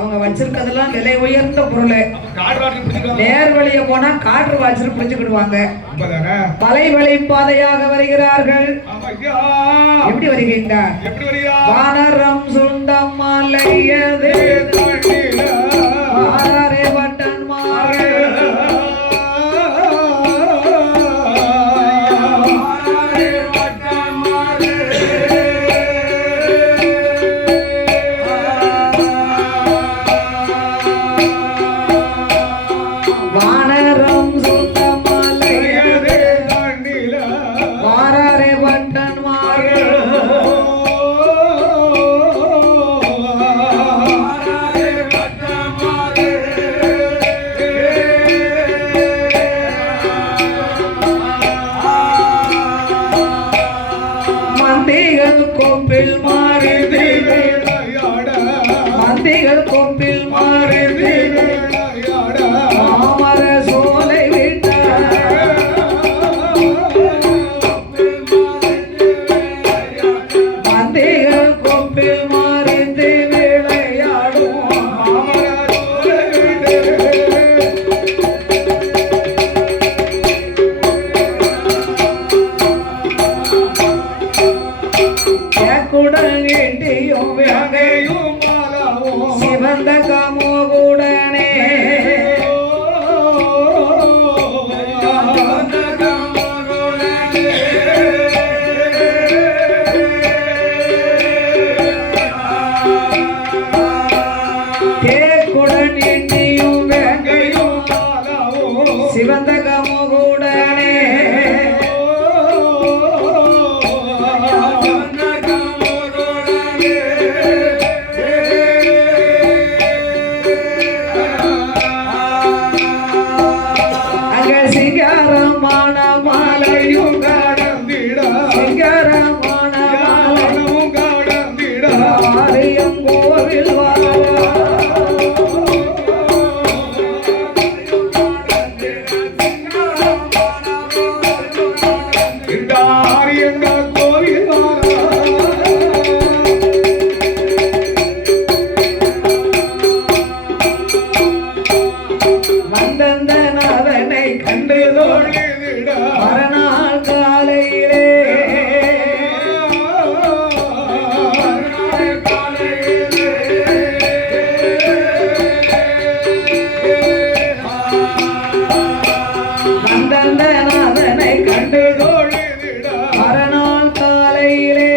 அவங்க வச்சிருக்கிறதெல்லாம் விலை உயர்ந்த பொருள். நேர் வழிய போனா காற்று வாய்ச்சல் பிடிச்சுக்கிடுவாங்க. மலை வழி பாதையாக வருகிறார்கள். எப்படி வருகின்றார்? வானரம் சுண்டம் மலையது வட்டன் மாறு கொம்பில் மாறுது மந்திகள் கொம்பில் மாறுது மாமர சோலை விட்ட மந்திகள் கொம்பில் மாறுது விளையாடும் சிவந்த காமோகுடனே தேக்குடன் எண்ணியும் வேங்கையும் சிவந்த காமோகுடனே சிங்காரமான மாலையும் கடந்திட சிங்காரமான மாலையும் கடந்திட ஆலயம் கோவில் மந்தந்தநாதனை கண்டு மறுநாள் காலையிலே மந்தந்தநாதனை கண்டு மறுநாள் காலையிலே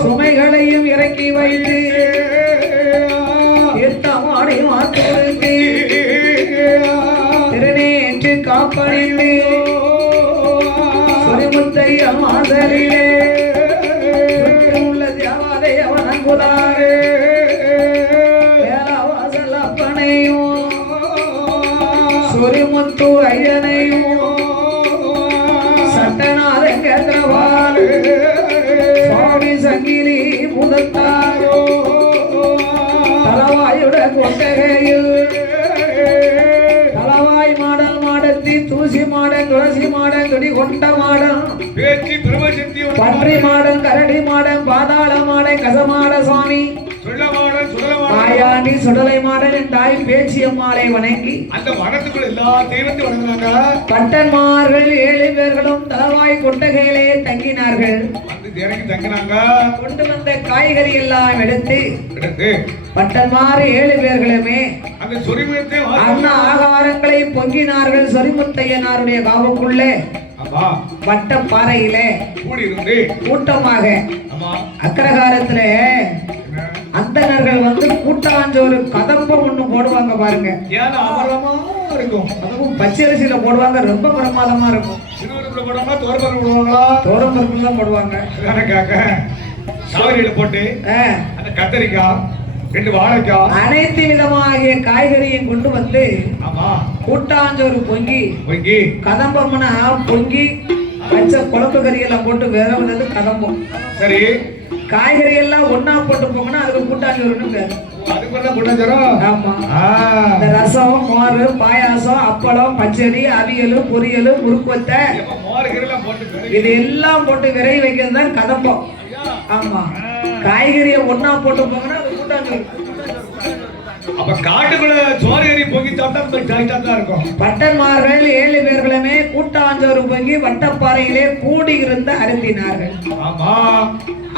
சுமைகளையும் இறக்கி வைத்து எத்தமாடி மாற்றி திருநேற்று காப்பணிந்து சுரிமுத்தைய மாதலிலே உள்ள தேவாலய வணங்குதாரே வேலாவாசல் அப்பனையும் சுரிமுத்து ஐயனையும் சட்டநாத கேந்திரவால் சுவாமி சங்கிலி முதத்தாரோ தலவாயுட கொட்டகையில் தலவாய் மாடன் துடி கொண்ட மாடன் பேச்சு பிரம்மசக்தி பன்றி மாடன் கரடி மாடன் பாதாள மாடன் கசமாட சுவாமி சொல்ல மாடன் சுடல மாடன் மாயாண்டி சுடலை மாடன் என்றாய் பேச்சியம்மாளை வணங்கி அந்த வனத்துக்குள்ள எல்லா தெய்வத்தையும் வணங்குறாங்க. பட்டன்மார்கள் 7 பேர்களும் தலவாய் கொட்டகையிலே தங்கினார்கள். வந்து இறங்கி தங்கினாங்க. கொண்டு வந்த காய்கறி எல்லாம் எடுத்து எடுத்து பட்டன்மார் 7 பேர்களுமே அந்த சொரிமுகத்தை அன்ன ஆகாரங்களை பொங்கினார்கள். சொரிமுத்தையனாருடைய காவுக்குள்ளே வட்டப்பாறையிலே கூடி இருந்து கூட்டமாக அக்கரகாரத்திலே அந்தனர்கள் வந்து கூட்டாஞ்சோறு கதம்பம் ஒண்ணு போடுவாங்க பாருங்க. இருக்கும் அதுவும் பச்சரிசியில போடுவாங்க. ரொம்ப பிரமாதமா இருக்கும். தோரம்பருப்புல தான் போடுவாங்க. சாவரியில போட்டு அந்த கத்தரிக்காய் 2 வாழைக்காய் அனைத்து விதமாகிய காய்கறியும் கொண்டு வந்து கூட்டாஞ்சோறு பொங்கி கதம்பம்னா பொங்கி பச்சை குழம்பு கறி எல்லாம் போட்டு விரவுனது கதம்பம். சரி, காய்கறி எல்லாம் ஒன்னா போட்டு போங்கன்னா அதுக்கு கூட்டாஞ்சோறுன்னு பேரு. ஆமா, இந்த ரசம், மோர், பாயாசம், அப்பளம், பச்சடி, அவியல், பொரியல், முறுக்குவத்தை இது எல்லாம் போட்டு விரை வைக்கிறது தான் கதம்பம். ஆமா, காய்கறியை ஒன்னா போட்டு போங்கன்னா அது கூட்டாஞ்சோறு. அப்ப காட்டுக்குள்ள சோறு பொங்கி சாப்பிட்டா இருக்கும். பட்டன்மார்கள் 7 பேர்களுமே கூட்டாஞ்சோறு பொங்கி வட்டப்பாறையிலே கூடி இருந்து அருந்தினார்கள். ஆமா,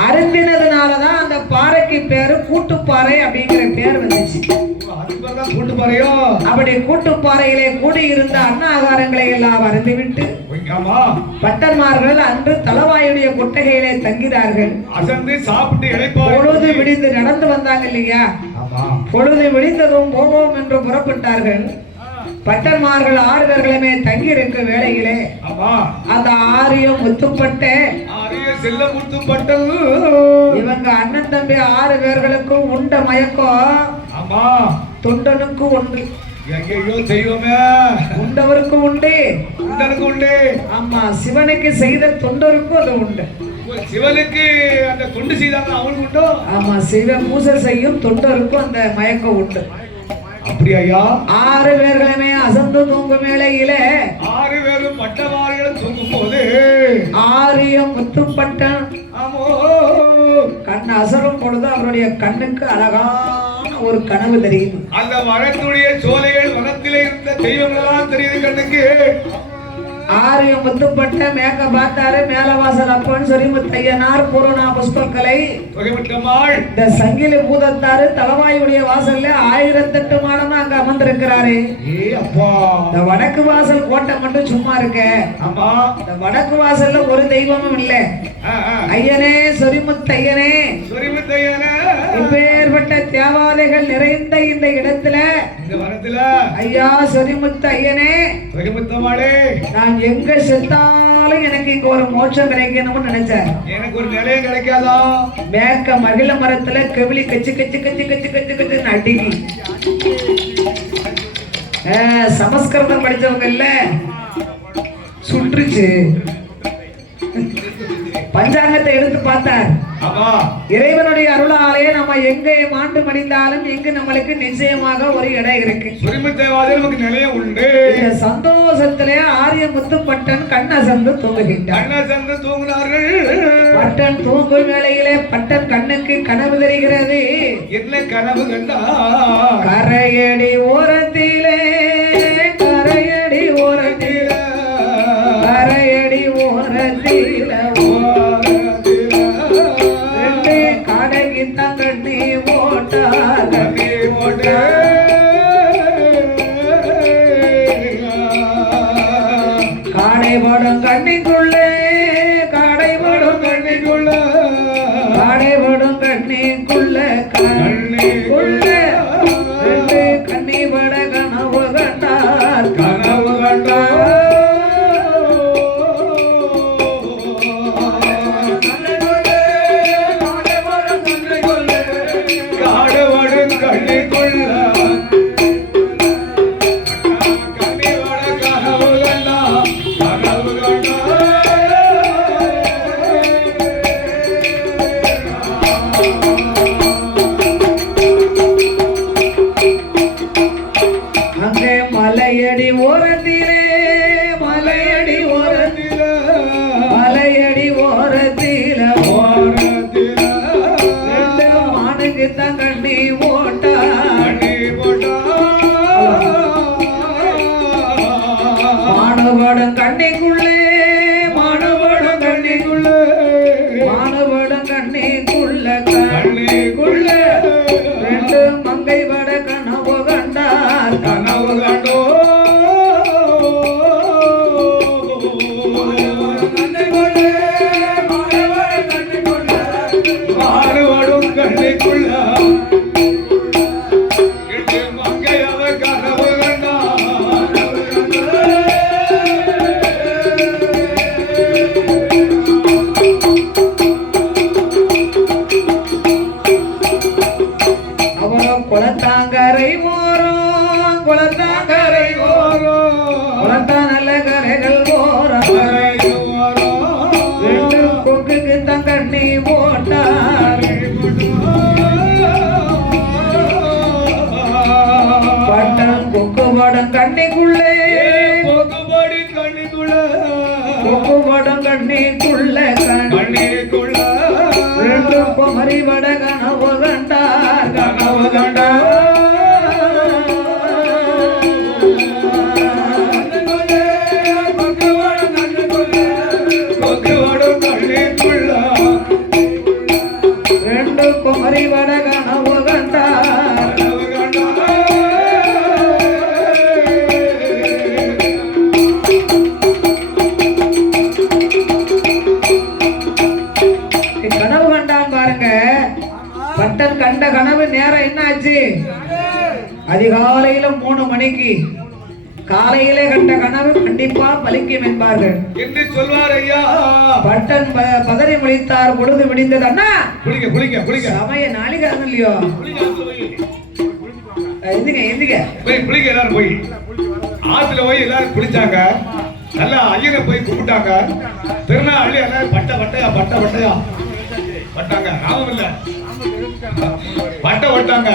அருந்தினதுனாலதான் அந்த பாறைக்கு பேரு கூட்டுப்பாறை அப்படிங்கிற பேர் வந்துச்சு. கூட்டுப்பாறையோ அப்படி கூட்டுப்பாறையிலே கூடி இருந்த அன்னாகாரங்களை எல்லாம் அருந்திவிட்டு பட்டன்மார்கள் அன்று தலவாயுடைய கொட்டகையிலே தங்கினார்கள். அசந்து சாப்பிட்டு பொழுது விடிந்து நடந்து வந்தாங்க இல்லையா? பொழுது விடிந்ததும் போவோம் என்று புறப்பட்டார்கள். பட்டன்மார்கள் 6 பேர்களுமே தங்கி இருக்க வேளையிலே அந்த ஆரியம் முத்துப்பட்ட இவங்க அண்ணன் தம்பி 6 பேர்களுக்கும் உண்ட மயக்கம் தொண்டனுக்கு உண்டு. உண்டவருக்கு உண்டு. ஆமா, சிவனுக்கு செய்த தொண்டருக்கும் அது உண்டு. சிவனுக்கு அந்த தொண்டு செய்தாங்க அவனுக்கு உண்டோ? ஆமா, சிவ பூசை செய்யும் தொண்டருக்கும் அந்த மயக்கம் உண்டு. அப்படியா? 6 பேர்களுமே அசந்து தூங்கும் வேளையில 6 பேரும் பட்டவாரிகள் தூங்கும் போது ஆரியம் முத்துப்பட்டன் கண் அசரும் பொழுது அவருடைய கண்ணுக்கு அழகான ஒரு கனவு தெரியுது. அந்த வனத்துடைய சோலைகள் வனத்திலே இருந்த தெய்வங்களெல்லாம் தெரியுது கண்ணுக்கு. ஆரியம் முத்துப்பட்ட மேக்க பார்த்தாரு. மேலவாசல் அப்பன் சொரிமுத்தையனார் பூரணா புஷ்பக்கலை இந்த சங்கிலி பூதத்தாரு தலவாயுடைய வாசல்ல 1008 மாடமா அங்க அமர்ந்திருக்கிறாரு. இந்த வடக்கு வாசல் கோட்டை மட்டும் சும்மா இருக்க. இந்த வடக்கு வாசல்ல ஒரு தெய்வமும் இல்ல. ஐயனே சொரிமுத்தையனே, இப்பேற்பட்ட தேவாதைகள் நிறைந்த இந்த இடத்துல ஐயா சொரிமுத்த ஐயனே, நான் எங்க செத்தாலும் எனக்கு இங்க ஒரு மோட்சம் கிடைக்கணும்னு நினைச்சேன். எனக்கு ஒரு நிலையம் கிடைக்காதா? மேக்க மகிழ மரத்துல கெவிலி கச்சு கச்சு கச்சு கச்சு கச்சு கச்சு அடிக்கி சமஸ்கிருதம் படிச்சவங்க இல்ல சுற்றுச்சு. பஞ்சாங்கத்தை எடுத்து பார்த்தார். இறைவனுடைய அருளாலே நம்ம எங்க மாண்டு மடிந்தாலும் எங்கு நம்மளுக்கு நிச்சயமாக ஒரு இடம் இருக்கு. நிலையம் உண்டு. இந்த சந்தோஷத்திலே ஆரிய முத்துப்பட்டன் கண்ணசந்து தூங்குகின்றார். தூங்கினார்கள். பட்டன் தூங்கும் வேளையிலே பட்டன் கண்ணுக்கு கனவு தெரிகிறது. என்ன கனவு கண்டா? கரையடி ஓரத்திலே, கரையடி ஓரத்திலே, கரையடி ஓரத்தில கண்ணி ஓட்டார் கண்ணி ஓட்ட காடைபடும் கண்ணிக்குள்ளே, காடைபடும் கண்ணிக்குள்ள, காடைபடும் கண்ணிக்குள்ள, கண்ணிக்குள்ள கண்ணிபட கனவு கண்டார். கனவு கண்டார். மலையடி ஓரத்திலே மலையடி ஓரத்தில மலையடி ஓரத்தில ரெண்டு மானுக்கு தான் கண்ணி போட்டா மானவடம் கண்ணிக்குள்ளே மானவடம் கண்ணிக்குள்ளே மானவடம் கண்ணிக்குள்ள கண்ணிக்குள்ள ரெண்டு மங்கை வட கனவு கண்டார் கனவு கண்டோ மானவடம் கண்ணிக்குள்ள குளத்தாங்கரை ஓரம் குளத்தாங்கரை ஓரம் குளத்தா நல்ல கரைகள் ஓரம் ரெண்டு கொக்குக்கு தான் கண்ணி போட்டார் பட்டம் கொக்கு படம் கண்ணிக்குள்ளே கொக்குபடி கண்ணிக்குள்ள கொக்கு படம் கண்ணிக்குள்ள கண்ணிக்குள்ள ரெண்டு குமரி வட கனவு கண்டார் கனவு கண்டார் ரெண்டு குமரி வட கனவு கண்டார் கனவு கண்டான் பாருங்க. பட்டன் கண்ட கனவு நேரம் என்ன ஆச்சு? அதிகாலையில 3 மணிக்கு. காலையிலே கண்ட கனவு கண்டிப்பா பலிக்கும் என்பார்கள் என்று சொல்வார் ஐயா. பட்டன் பதறி முடித்தார். பொழுது விடிந்தது. அண்ணா குளிக்க குளிக்க குளிக்க சமய நாளிகாங்க இல்லையோ? எந்திங்க எந்திங்க போய் குளிக்க. எல்லாரும் போய் ஆத்துல போய் எல்லாரும் குளிச்சாங்க. நல்லா ஐயனை போய் கும்பிட்டாங்க. திருநாள் எல்லாரும் பட்ட பட்டையா பட்ட பட்டையா பட்டாங்க. ராமம் இல்ல பட்ட பட்டாங்க.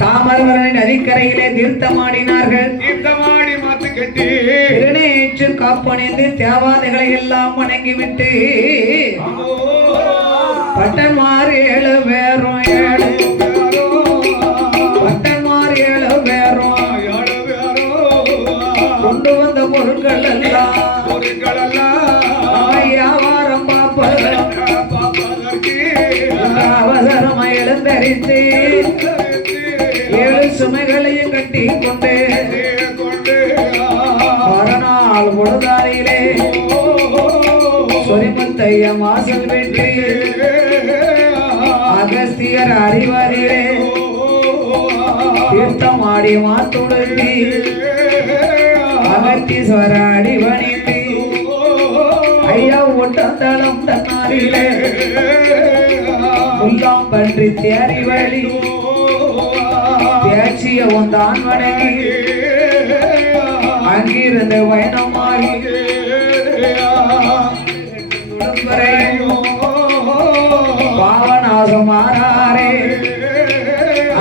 தாமரவரனின் நதிக்கரையிலே தீர்த்தமாடினார்கள். தீர்த்தமாடி மாத்து கட்டி திருநேற்று காப்பணிந்து தேவாதைகளை எல்லாம் வணங்கிவிட்டு பட்டன்மார் 7 பேரும் 7 பட்டன்மார் 7 பேரும் கொண்டு வந்த பொருட்கள் எல்லாம் வியாபாரம் அவசரம் எழுந்தரித்து 7 சுமைகளையும் கட்டி கொண்டு மறுநாள் பொழுதாரிலே சொரிமுத்தைய வாசல் வெற்றி அகஸ்தியர் அறிவதிலே தீர்த்தமாடி மாத்துடுத்தி அகத்தீஸ்வர அடிவணித்து ஐயா ஒட்டந்தளம் தன்னாரிலே முல்லாம் பன்றி தேரி வழி தேச்சிய ஒன்றான் வணங்கி அங்கிருந்து பயணமாகி பாவநாசமானாரே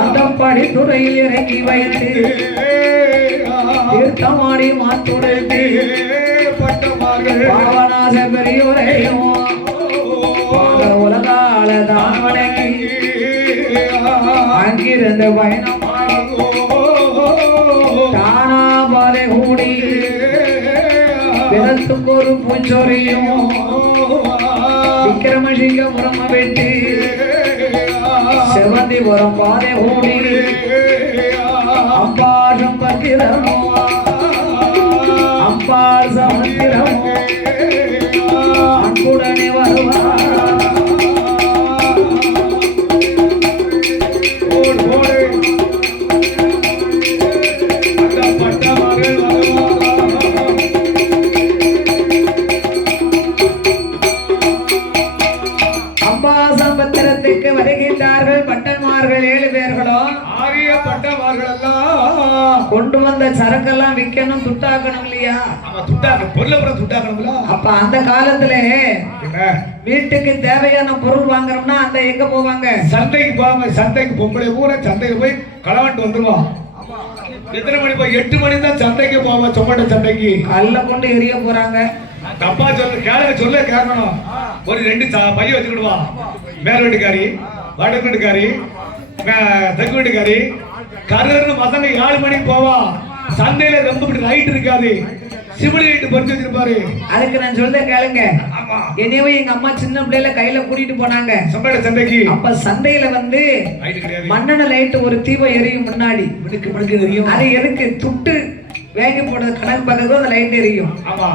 அந்த படித்துறையில் இறங்கி வைத்து தீர்த்தமாடி மாத்துடுத்து பாவநாச பெரியோரையும் உலகால தான் வணங்கி அங்கிருந்து பயணமாகி தானாபாதை கூடி பிறத்துக்கு ஒரு பூச்சொரியும் விக்கிரமசிங்கபுரம் வெட்டி செவந்திபுரம் பாதை கூடி அம்பாசம் பத்திரமோ அம்பாள் சமுத்திரமோ அன்புடனே வருவார். அம்பாசம்பத்திரத்துக்கு வருகின்றார்கள் பட்டன்மார்கள் 7 பேர்களும். ஆரிய பட்டமார்கள் எல்லாம் கொண்டு வந்த சரக்கெல்லாம் விற்கணும், துட்டாக்கணும் இல்லையா? துட்டாக்கணும்ல. அப்ப அந்த காலத்துல வீட்டுக்கு தேவையான பொருள் வாங்குறோம்னா அந்த எங்க போவாங்க? சந்தைக்கு போவாங்க. சந்தைக்கு பொம்பளை பூரா சந்தைக்கு போய் களவாண்டு வந்துருவான். எத்தனை மணி போய் 8 மணி தான் சந்தைக்கு போவோம் சொமாட்டோ சந்தைக்கு கல்ல கொண்டு எரிய போறாங்க தப்பா சொல்ல கேட்கணும் ஒரு 2 பைய வச்சுக்கிடுவா மேல வீட்டுக்காரி வடக்கு வீட்டுக்காரி தெற்கு வீட்டுக்காரி கருன்னு பசங்க 7 மணிக்கு போவா சந்தையில ரொம்ப லைட் இருக்காது சிமிலி லைட் பொறுத்து வச்சிருப்பாரு அதுக்கு நான் சொல்றேன் கேளுங்க என்னையவே எங்க அம்மா சின்ன பிள்ளைல கையில கூட்டிட்டு போனாங்க சொமாட்டோ சந்தைக்கு அப்ப சந்தையில வந்து மண்ணெண்ண லைட் ஒரு தீபம் எரியும் முன்னாடி எரியும் அது எதுக்கு துட்டு வேங்கி போடுறது கணக்கு பார்க்கறதும் அந்த லைட் எரியும் ஆமா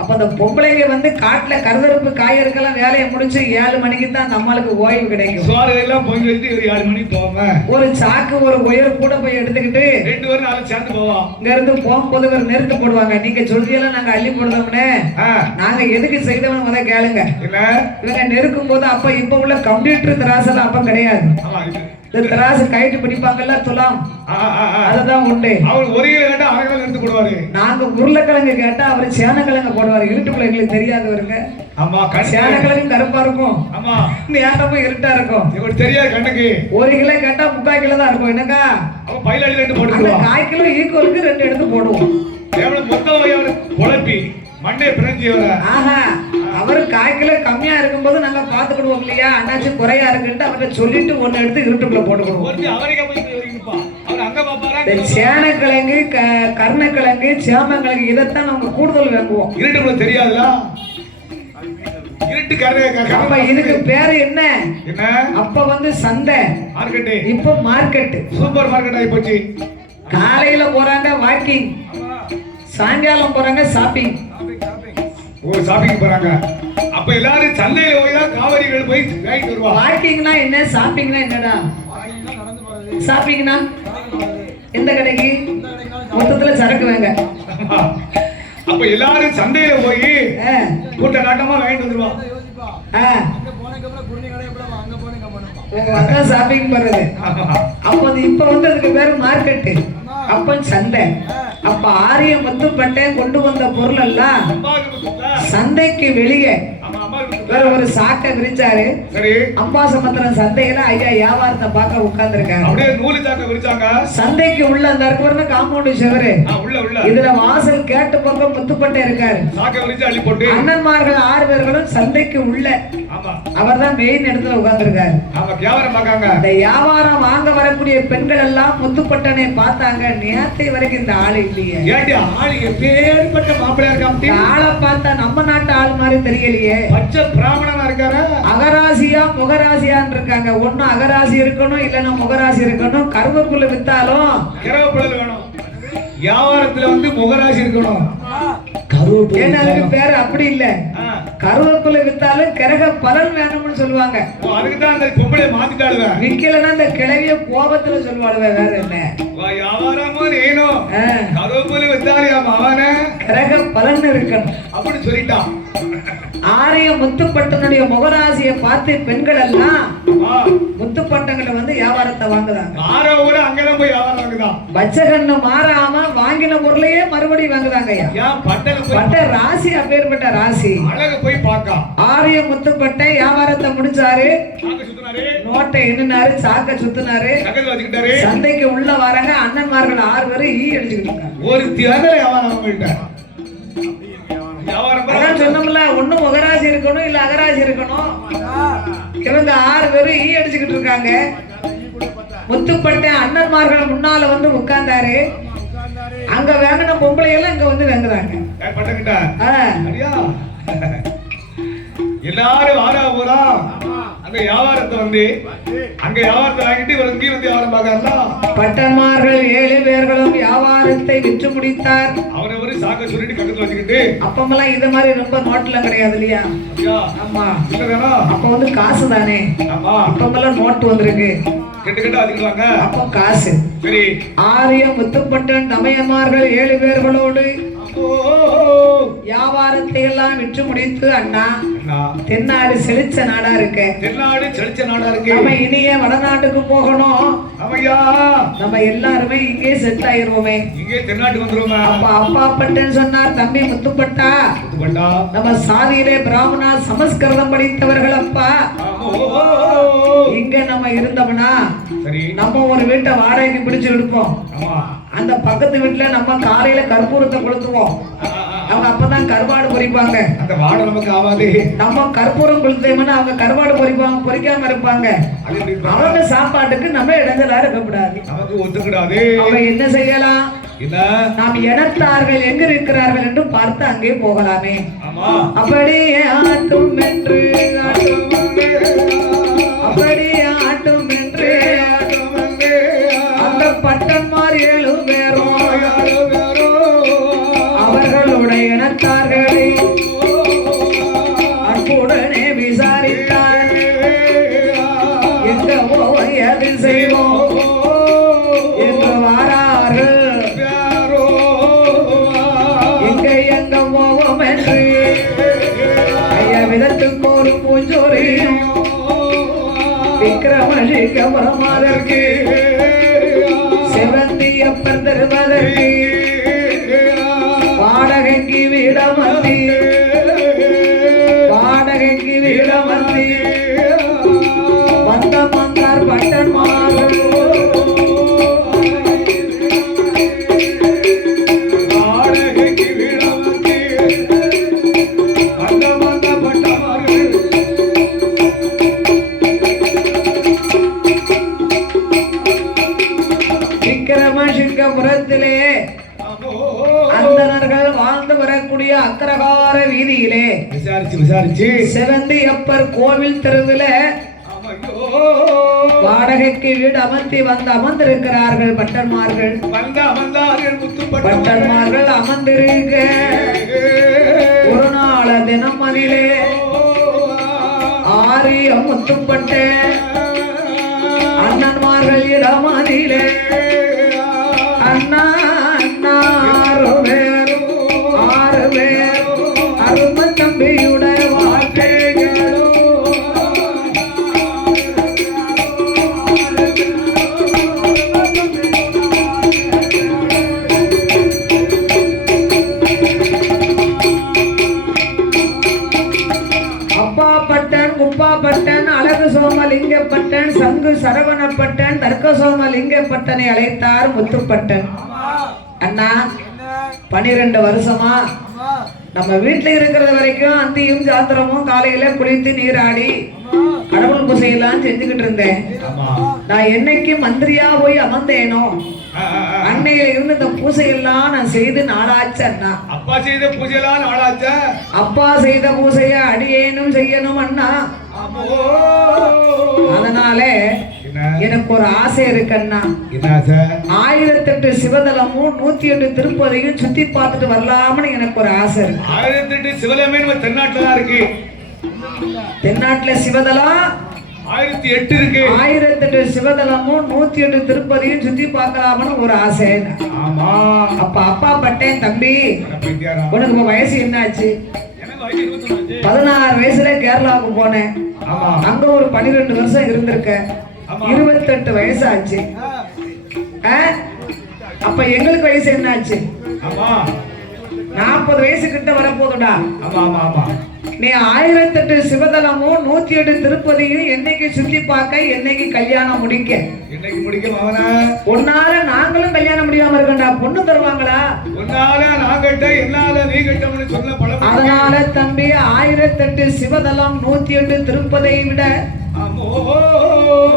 அப்ப அந்த பொம்பளைங்க வந்து காட்டுல கருதறுப்பு காயறுக்கெல்லாம் வேலையை முடிச்சு 7 மணிக்கு தான் நம்மளுக்கு ஓய்வு கிடைக்கும் சோறு எல்லாம் பொங்கி வச்சு 7 மணிக்கு போவேன் ஒரு சாக்கு ஒரு உயர் கூட போய் எடுத்துக்கிட்டு 2 பேரும் நாளை சேர்ந்து போவோம் இங்க இருந்து போகும்போது ஒரு நிறுத்து போடுவாங்க நீங்க சொல்றீங்களா நாங்க அள்ளி போடுறோம்னு நாங்க எதுக்கு செய்தவன் முத கேளுங்க இவங்க நெருக்கும் போது அப்ப இப்ப உள்ள கம்ப்யூட்டர் திராசெல்லாம் அப்ப கிடையாது இந்த திராசு கைட்டு பிடிப்பாங்கல்ல துலாம் அதுதான் உண்டு அவர் ஒரு கேட்டா அரைக்கிழங்கு எடுத்து போடுவாரு நாங்க உருளைக்கிழங்கு கேட்டா அவரு சேனக்கிழங்கு போடுவாரு இருட்டுக்குள்ள எங்களுக்கு தெரியாதவருங்க ஆமா சேனக்கிழங்கு கருப்பா இருக்கும் ஆமா நேரமும் இருட்டா இருக்கும் இவருக்கு தெரியாது கண்ணுக்கு 1 கிலோ கேட்டா 3/4 கிலோ தான் இருக்கும் என்னக்கா அவன் பையில 2 போட்டுக்குவான் 1/4 கிலோ ஈக்குவலுக்கு 2 எடுத்து போடுவோம் எவ்வளவு மொத்தம் அவர் குழப்பி மண்ணே பிறஞ்சி ஆஹா அவரு 1/4 கிலோ கம்மியா இருக்கும்போது நாங்க பாத்துக்கிடுவோம் இல்லையா அண்ணாச்சி குறையா இருக்குன்ட்டு அவர்கிட்ட சொல்லிட்டு 1 எடுத்து இருட்டுக்குள்ள போட்டுக்கிடுவோம் சேனக்கிழங்கு கருணக்கிழங்கு சேமங்கிழங்கு இதைத்தான் நம்ம கூடுதல் வாங்குவோம் இருட்டுக்குள்ள தெரியாதுல இருட்டு அப்ப இதுக்கு பேரு என்ன அப்ப வந்து சந்தை மார்க்கெட் இப்ப மார்க்கெட் சூப்பர் மார்க்கெட் ஆகி போச்சு காலையில போறாங்க வாக்கிங் சாயங்காலம் போறாங்க ஷாப்பிங் ஷாப்பிங் போறாங்க அப்ப எல்லாரும் சந்தையில போய் தான் காவிரிகள் போய் வாங்கிட்டு வருவா வாக்கிங்னா என்ன ஷாப்பிங்னா என்னடா ஷாப்பிங்னா எந்த கடைக்கு மொத்தத்துல சரக்கு வாங்க அப்ப எல்லாரும் சந்தையில போய் கூட்ட நாட்டமா வாங்கிட்டு வந்துருவோம் ஷாப்பிங் பண்றது அப்ப இப்ப வந்து அதுக்கு பேரு மார்க்கெட்டு அப்ப சந்தை அப்ப ஆரிய முத்துப்பட்டை கொண்டு வந்த பொருள் எல்லாம் சந்தைக்கு வெளியே வேற ஒரு சாட்டை விரிச்சாரு அம்பாசமுத்திரம் சந்தையில ஐயா வியாபாரத்தை பார்க்க உட்கார்ந்துருக்காங்க சந்தைக்கு உள்ள அந்த இருக்கிற காம்பவுண்ட் செவரு இதுல வாசல் கேட்டு பக்கம் முத்துப்பட்டை இருக்காரு அண்ணன்மார்கள் 6 பேர்களும் சந்தைக்கு உள்ள அவர் தான் மெயின் இடத்துல உட்கார்ந்துருக்காரு இந்த வியாபாரம் வாங்க வரக்கூடிய பெண்கள் எல்லாம் முத்துப்பட்டனை பார்த்தாங்க நேத்தை வரைக்கும் இந்த ஆளு இல்லையே பேர்பட்ட மாப்பிள்ளையா இருக்காங்க ஆளை பார்த்தா நம்ம நாட்டு ஆள் மாதிரி தெரியலையே பச்சை பிராமணனா இருக்காரு அகராசியா முகராசியான்னு இருக்காங்க ஒண்ணு அகராசி இருக்கணும் இல்லன்னா முகராசி இருக்கணும் கருவேப்பிலை வித்தாலும் கருவேப்பிலை வேணும் வியாபாரத்துல வந்து முகராசி இருக்கணும் அதுக்கு பேரு அப்படி இல்ல கருவேப்பிலை வித்தாலும் கிரக பலன் வேணும்னு சொல்லுவாங்க அதுக்குதான் அந்த பொம்பளை மாத்திட்டாளுவ விக்கலன்னா அந்த கிளவிய கோபத்துல சொல்லுவாளுவ வேற என்ன வியாபாரமும் ஏனும் கருவேப்பிலை வித்தாலியாம் அவன கிரக பலன் இருக்கணும் அப்படி சொல்லிட்டான் ஆரிய முத்துப்பட்டனுடைய முகராசியை பார்த்து பெண்கள் எல்லாம் முத்துப்பட்டங்களை வந்து வியாபாரத்தை வாங்குதாங்க அங்கதான் போய் வியாபாரம் வாங்குதான் பச்சகண்ணு மாறாம வாங்கின பொருளையே மறுபடியும் வாங்குதாங்க பட்ட ராசி அப்பேற்பட்ட ராசி போய் பார்க்க ஆரிய முத்துப்பட்டை வியாபாரத்தை முடிச்சாரு நோட்டை எண்ணினாரு சாக்க சுத்தினாரு சந்தைக்கு உள்ள வராங்க அண்ணன்மார்கள் 6 பேரும் ஈ அடிச்சுக்கிட்டு இருக்காங்க ஒரு திறந்த வியாபாரம் சொன்னோம்ல ஒண்ணு முகராசி இருக்கணும் இல்ல அகராசி இருக்கணும் இவங்க 6 பேரும் ஈ அடிச்சுக்கிட்டு இருக்காங்க முத்துப்பட்டை அண்ணன்மார்கள் முன்னால வந்து உட்கார்ந்தாரு அங்க வாங்கின பொம்பளை எல்லாம் இங்க வந்து வாங்குறாங்க எல்லாரும் வாரா போறா அங்க வியாபாரத்தை வந்து அங்க வியாபாரத்தை வாங்கிட்டு இவர் இங்கே வந்து வியாபாரம் பார்க்கறா பட்டன்மார்கள் 7 பேர்களும் வியாபாரத்தை விற்று முடித்தார் அவரவரு சாக்க சொல்லிட்டு கட்டத்துல வச்சுக்கிட்டு அப்பமெல்லாம் இது மாதிரி ரொம்ப நோட்டுல கிடையாது இல்லையா ஆமா இல்லதானா அப்ப வந்து காசு தானே ஆமா அப்பமெல்லாம் நோட்டு வந்திருக்கு கெட்டு கெட்டா வச்சுக்குவாங்க அப்ப காசு சரி ஆரிய முத்துப்பட்டன் தமையன்மார்கள் 7 பேர்களோடு வியாபாரத்தை எல்லாம் விற்று முடித்து அண்ணா தென்னாடு செழிச்ச நாடா இருக்கு நம்ம இனிய வடநாட்டுக்கு போகணும் நம்ம எல்லாருமே இங்கே செட் ஆயிருவோமே அப்ப அப்பா பட்டன் சொன்னார் தம்பி முத்துப்பட்டா நம்ம சாதியிலே பிராமணா சமஸ்கிருதம் படித்தவர்கள் அப்பா இங்க நம்ம இருந்தோம்னா நம்ம ஒரு வீட்டை வாடகைக்கு பிடிச்சு எடுப்போம் அந்த பக்கத்து வீட்டுல நம்ம காலையில கற்பூரத்தை கொளுத்துவோம். அவங்க அப்பதான் கருவாடு பொரிப்பாங்க. அந்த வாடை நமக்கு ஆவாது. நம்ம கற்பூரம் கொளுத்தோம்னா அவங்க கருவாடு பொரிப்பாங்க, பொரிக்காம இருப்பாங்க. அவங்க சாப்பாட்டுக்கு நம்ம இடைஞ்சலா இருக்கக்கூடாது, நமக்கு ஒத்துக்கிடாது. அவங்க என்ன செய்யலாம்? நாம் இனத்தார்கள் எங்க இருக்கிறார்கள் என்று பார்த்து அங்கே போகலாமே. அப்படியே ஆட்டும் என்று அப்படியே ஆட்டும் என்று அந்த பட்டன்மார் 7 பேரும் அவர்களுடைய இனத்தார்களை அன்புடனே விசாரித்தார். எங்க போவோம், எது செய்வோம் என்று வாரார்கள். எங்க போவோம் என்று விதத்துக்கு ஒரு பூஞ்சோரியும் விக்ரமசிங்க பிரமாதற்கு செவந்தியப்பர் தருவதற்கு வாடகைக்கு வீடமர்த்தி வாடகைக்கு வீடமர்த்தி வந்த மந்தார் பட்டன்மார்கள் விக்ரமசிங்கபுரத்திலே அந்தணர்கள் வாழ்ந்து வரக்கூடிய அக்கரகார வீதியிலே விசாரிச்சு செவந்தியப்பர் கோவில் தெருவில் வாடகைக்கு வீடு அமர்த்தி வந்து அமர்ந்திருக்கிறார்கள் பட்டன்மார்கள். பட்டன்மார்கள் அமர்ந்திருக்க ஒரு நாள் தினம் அதிலே ஆரிய முத்துப்பட்ட அண்ணன்மார்கள் இடமதிலே அண்ணா அண்ணா 6 பேர் அரும தம்பியுடைய வாழ்க்கைகளோ அப்பா பட்டன், குப்பா பட்டன், அழகு சோமலிங்கப்பட்டன், சங்கு சரவணப்பட்டன், தர்க்க சோமலிங்கப்பட்டனை அழைத்தார் முத்துப்பட்டன். அண்ணா 12 வருஷமா நம்ம வீட்டுல இருக்கிறது வரைக்கும் அந்தியும் சாத்திரமும் காலையில குளித்து நீராடி கடவுள் பூசையெல்லாம் செஞ்சுக்கிட்டு இருந்தேன். நான் என்னைக்கு மந்திரியா போய் அமர்ந்தேனோ அன்னையில இருந்து இந்த பூசையெல்லாம் நான் செய்து நாளாச்சு. அண்ணா அப்பா செய்த பூஜையெல்லாம் நாளாச்சா? அப்பா செய்த பூசைய அடியேனும் செய்யணும் அண்ணா. அதனால எனக்கு ஒரு ஆசை இருக்கு அண்ணா. 1008 சிவதலமும் 108 திருப்பதியும் சுத்தி பார்த்துட்டு வரலாம்னு எனக்கு ஒரு ஆசை இருக்கு. 1008 சிவதலமே நம்ம தென்னாட்டுல தான் இருக்கு. தென்னாட்டுல சிவதலம் 1008 இருக்கு. 1008 சிவதலமும் 108 திருப்பதியும் சுத்தி பார்க்கலாம்னு ஒரு ஆசை. ஆமா. அப்ப அப்பா பட்டேன், தம்பி உனக்கு வயசு என்ன ஆச்சு? 16 வயசுல கேரளாவுக்கு போனேன். அங்க ஒரு 12 வருஷம் இருந்திருக்க. 28 வயசு ஆச்சு. அப்ப எங்களுக்கு வயசு என்ன ஆச்சு? 40 வயசு கிட்ட வரப்போதுடா. நீ 1008 சிவதலமும் 108 திருப்பதியும் என்னைக்கு சுத்தி பார்க்க, என்னைக்கு கல்யாணம் முடிக்க? என்னைக்கு முடிக்க மாவனா? ஒன்னால நாங்களும் கல்யாணம் முடியாம இருக்கண்டா. பொண்ணு தருவாங்களா? ஒன்னால நான் கட்ட, என்னால நீ கட்டம்னு சொல்ல பழம். அதனால தம்பி 1008 சிவதலம் 108 திருப்பதியை விட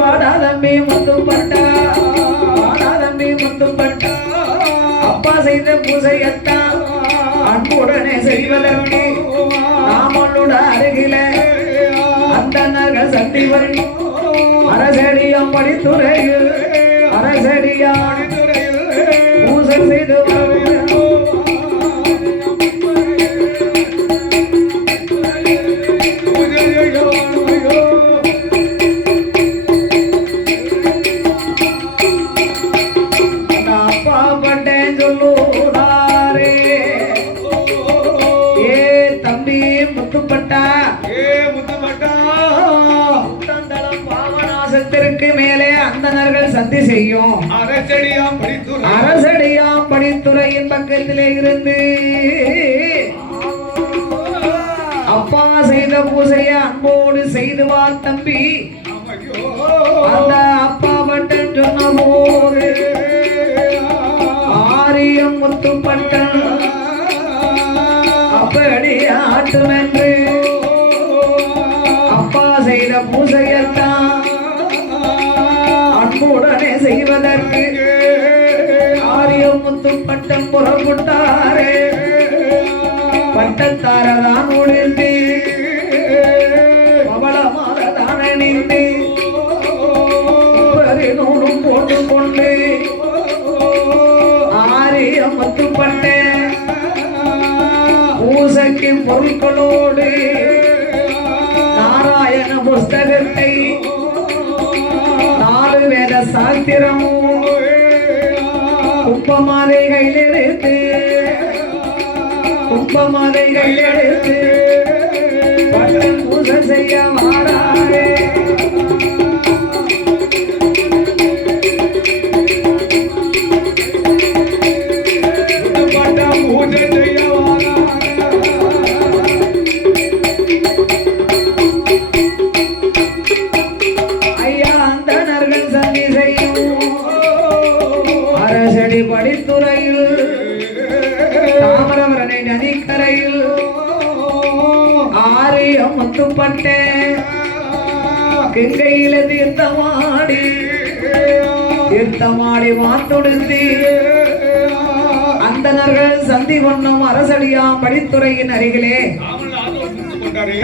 வாடா தம்பி முத்துப்பட்டா, வாடா தம்பி முத்துப்பட்டா, அப்பா செய்த பூசையத்தான் அன்புடனே செய்வதற்கு நாமளோட அருகில அந்தனர்கள் சக்தி வரும் அரசடியாம் படித்துறையில் அரசடியாம் பூசை செய்து மேலே அந்தணர்கள் சந்தி செய்யும் அரசடியாம் படித்துறையின் பக்கத்திலே இருந்து அப்பா செய்த பூசைய அன்போடு செய்து வா தம்பி. அந்த அப்பா பட்டன் சொன்ன போது ஆரியம் முத்துப்பட்டன் அப்படி ஆட்டுமென்று அப்பா செய்த பூசையத்தான் அன்புடனே செய்வதற்கு ஆரியம் முத்துப்பட்டன் புறப்பட்டாரே பட்டத்தாரதான் உழிந்து பவளமாலதான் அணிந்து நூலும் போட்டுக்கொண்டு ஆரியம் முத்துப்பட்டேன் பூசைக்கு பொருட்களோடு நாராயண புஸ்தகத்தை 4 வேத சாஸ்திரமும் கும்பமாலை கையிலெடுத்து பட்டன் பூசை செய்ய மாறாரே படித்துறையில் தாமிரபரணி நதிக்கரையில் ஆரியம் முத்துப்பட்டேன் கங்கையில தீர்த்தமாடி மாத்தொடுத்தி அந்தனர்கள் சந்தி வண்ணம் அரசடியாம் படித்துறையின் அருகிலே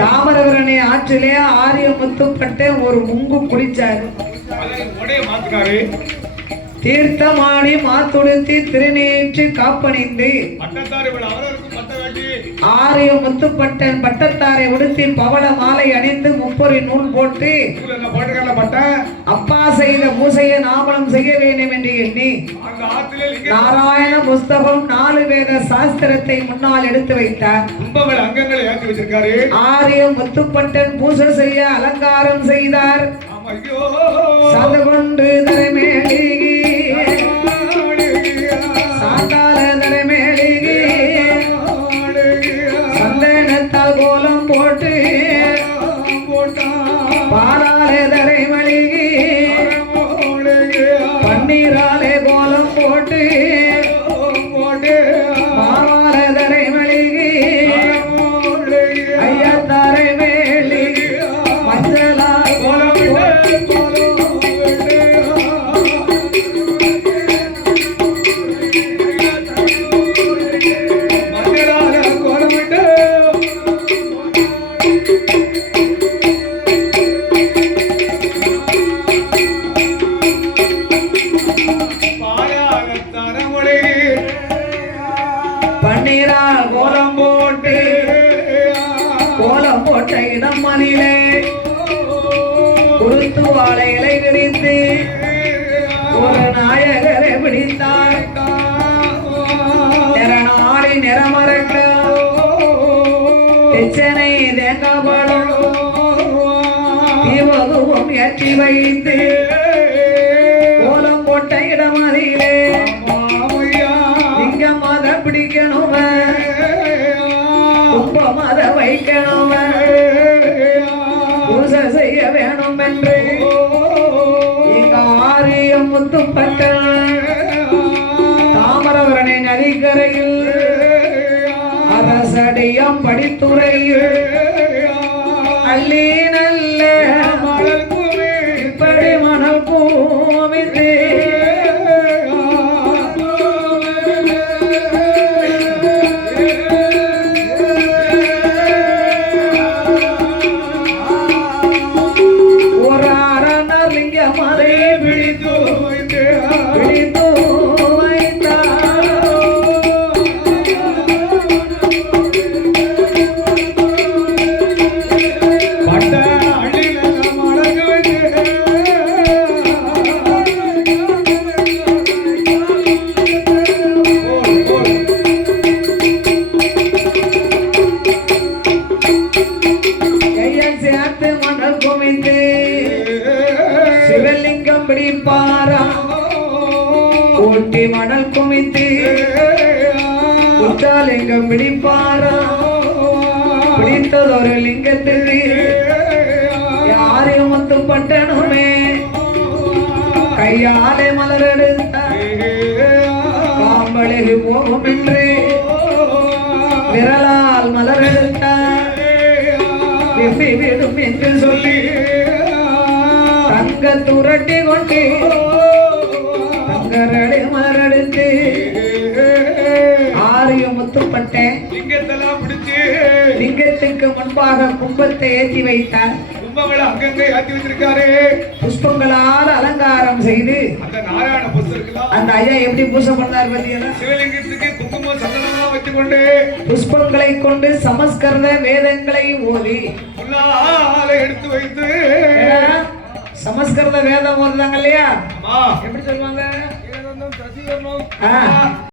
தாமிரபரணி ஆற்றிலே ஆரியம் முத்துப்பட்டேன் ஒரு முங்கு குளிச்சாரு. தீர்த்தமாடி மாத்துடுத்தி திருநீற்று காப்பணிந்து ஆரியம் முத்துப்பட்டன் பட்டத்தாரை உடுத்தி பவள மாலை அணிந்து 30 நூல் போட்டு அப்பா செய்த பூசையை நாமளும் செய்ய வேண்டும் என்று எண்ணி நாராயண புஸ்தகம் 4 வேத சாஸ்திரத்தை முன்னால் எடுத்து வைத்தார். ஆரியம் முத்துப்பட்டன் பூசை செய்ய அலங்காரம் செய்தார். சதுகொண்டு தரமேலிகி சாந்தால தரமேலிகி சந்தனத்தால் கோலம் போட்டு பாலாலே தரைமலிகி பன்னீராலே கோலம் போட்டு மாவாலே தரைமலிகி ஐயா தரைமேலிகி மஞ்சளால் கோலம் பன்னீரால் கோலம் போட்ட இடம் மணிலே குருத்து வாழை இலை விரித்து ஒரு நாயகரை பிடித்தார். நிறநாடி நிறமறக்க எச்சனை தேங்காபடம் தீபதூபம் ஏற்றி வைத்து கோலம் போட்ட இடம் மணிலே பிடிக்கணும் கும்பமத வைக்கணும் பூசை செய்ய வேணும் என்று ஆரியம் முத்துப்பட்டன் தாமிரபரணி நதிக்கரையில் அரசடியம் படித்துறையில் அள்ளி நல்ல இப்படி மணல் பூமித்து சிவலிங்கம் பிடிப்பாரா ஊட்டி மணல் குமித்து உச்சாலிங்கம் பிடிப்பாரா பிடித்ததொரு லிங்கத்துக்கு யாரையும் முத்துப்பட்டனுமே கையாலே மலர் எடுத்த காம்பளி விடுவோம் என்று விரலால் மலரெடுத்தார் எப்படி விடும் என்று சொல்லி தங்க துரட்டி கொண்டு தங்கரடி மலரெடுத்து ஆரியம் முத்துப்பட்டேன் லிங்கத்தெல்லாம் பிடிச்சு லிங்கத்துக்கு முன்பாக கும்பத்தை ஏற்றி வைத்தார். கும்பங்களை அங்கங்க ஏற்றி வச்சிருக்காரு. புஷ்பங்களால் அலங்காரம் செய்து அந்த நாராயண புஷ்பத்துக்கு அந்த ஐயா எப்படி பூசை பண்ணார் பார்த்தீங்களா? சிவலிங்கத்துக்கு குங்குமம் சந்தனமா வச்சுக்கொண்டு புஷ்பங்களை கொண்டு சமஸ்கிருத வேதங்களை ஓதி முன்னால எடுத்து வைத்து சமஸ்கிருத வேதம் ஓதுதாங்க இல்லையா? ஆமா எப்படி சொல்லுவாங்க? சசிவர்ணம் ஆ